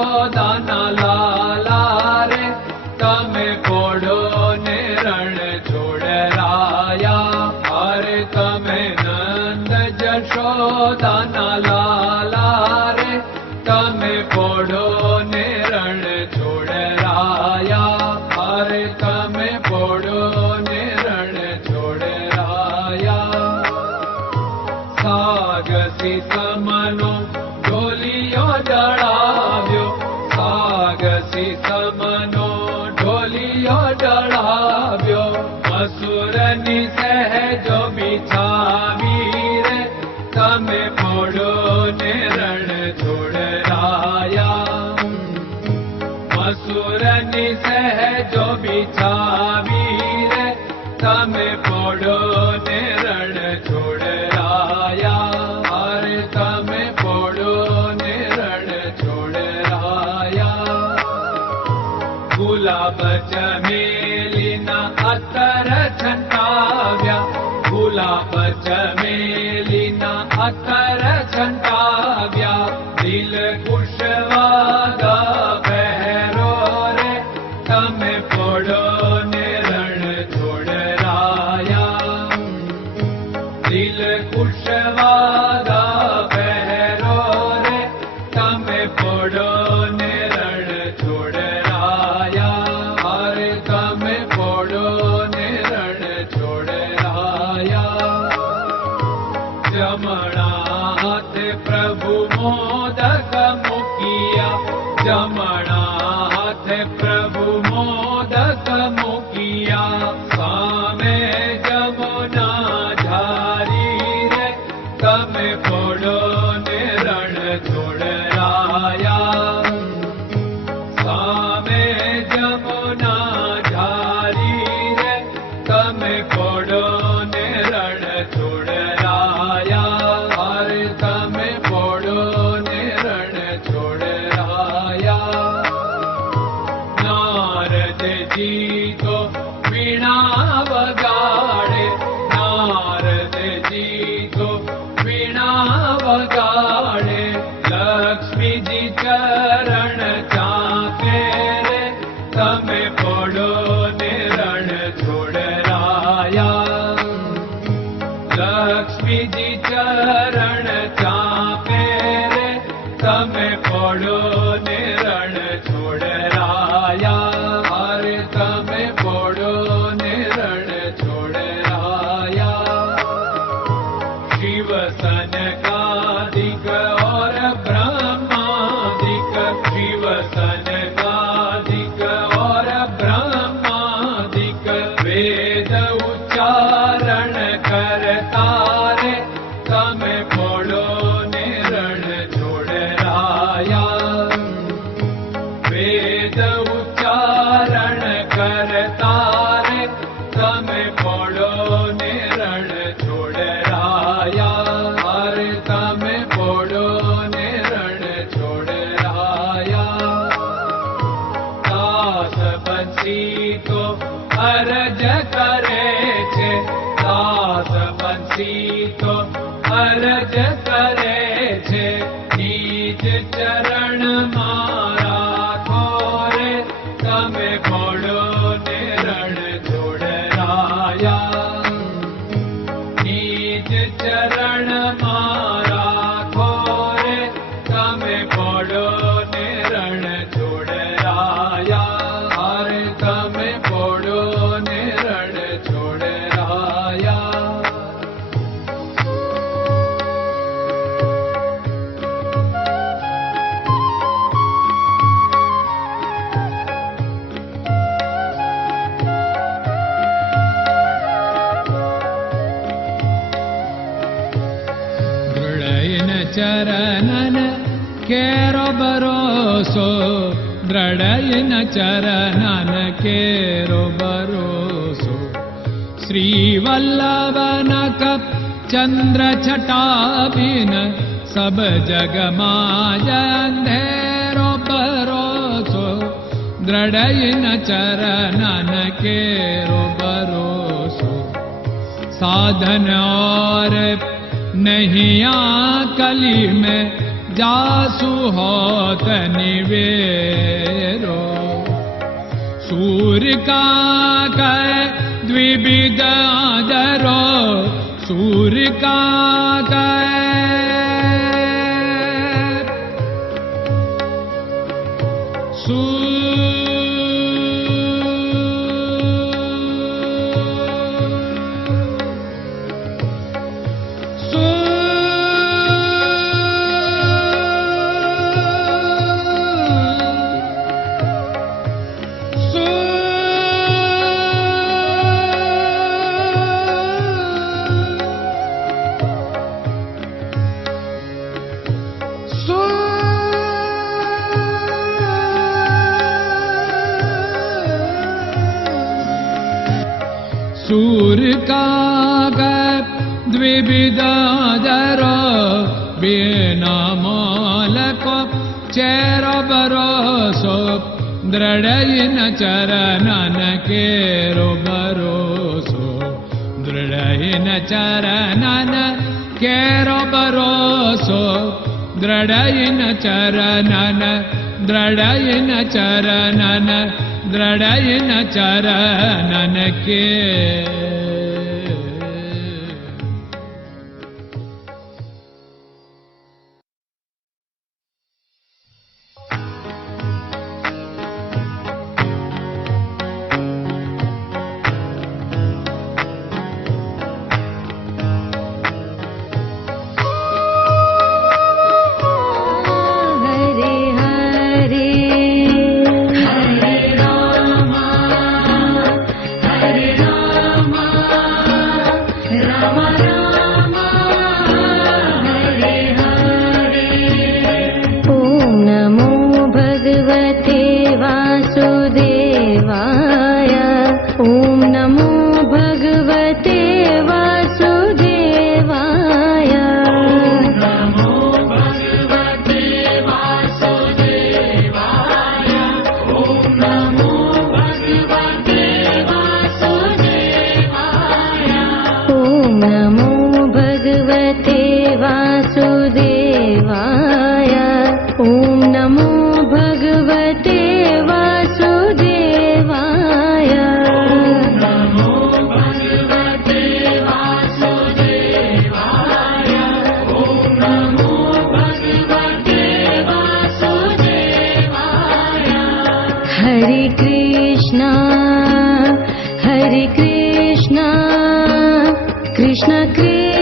જશોદાના લાલા રે તમે પોડો ને રણ છોડરાયા. અરે તમે નંદ જશોદાના લાલા રે તમે પોડો ને રણ છોડરાયા. અરે તમે પોડો ને રણ છોડરાયા. સાગસી સમનો ઢોલિયો ડળાવ્યો, સાગસી સમનો ઢોલિયો ડળાવ્યો. મસૂરની સહેજો બિછાવી રે તમે પોડો ને રણ છોડરાયા. મસૂરની સહેજો બિછાવી રે તમે પોડો ને રણ છોડરાયા. અરે તમે પોડો ને રણ છોડરાયા. ગુલાબ ચમેલીના અત્તર છંટાવ્યા, ગુલાબ ચમેલીના અત્તર છંટાવ્યા. દિલ કુશવાદા પહેરો રે તમે પોડો ને રણ છોડરાયા. દિલ કુશવાદા પહેરો રે તમે પોડો ને રણ છોડરાયા. અરે તમે પોડો ને રણ છોડરાયા. જમણા હાથે પ્રભુ મોદક મૂકિયા, જમણા હાથે પ્રભુ મોદક મૂકિયા. સામે જમુના ઝારી રે તમે પોડો ને રણ છોડરાયા. સામે જમુના ઝારી રે તમે પોડો ને રણ છોડરાયા. અરે તમે પોડો ને રણ છોડરાયા. નારદજી તો વીણા વગાડે, નારદજી તો વીણા વગાડે. લક્ષ્મીજી ચરણ ચાકે રે તમે પોડો ને રણ છોડરાયા. લક્ષ્મીજી ચરણ ચાપે રે તમે પોડો ને રણ છોડરાયા. અરે તમે પોડો ને રણ છોડરાયા. શિવ સનકાદિક और ब्रह्मादिक, शिव सनकादिक और ब्रह्मादिक. वेद उच्चारण करता रे તમે પોડો ને રણ છોડરાયા. વેદ ઉચ્ચારણ કરતા રે તમે પોડો ને રણ છોડરાયા. અરે તમે પોડો ને રણ છોડરાયા. દાસ બંસી તો અરજ કરે છે, દાસ બંસી તો અરજ કરે છે. નીચ ચરણ મારા ખોરે તમે પોડો ને રણ છોડરાયા. નીચ ચરણ મારા ખોરે તમે પોડો ને રણ છોડરાયા. અરે તમે પોડો ને રણ છોડરાયા. ચરણન કેરો ભરોસો, દ્રઢયન ચરણન કેરો ભરોસો. શ્રી વલ્લભન કપ ચંદ્ર છટાબિન સબ જગમાં અંધેરો ભરોસો. દ્રઢયન ચરણન કેરો ભરોસો. साधन और नहीं कली में जासु होत निवेरो। सूर्य का कै द्विविध आदरो, सूर्य का सूर्य का द्विविधादरो, बिना मोल को चेर भरोसो, दृढ़ चरणन केरो भरोसो, दृढ़ चरणन केरो भरोसो, दृढ़ चरणन, दृढ़ चरणन, दृढ़ चरणन के। Krishna Krishna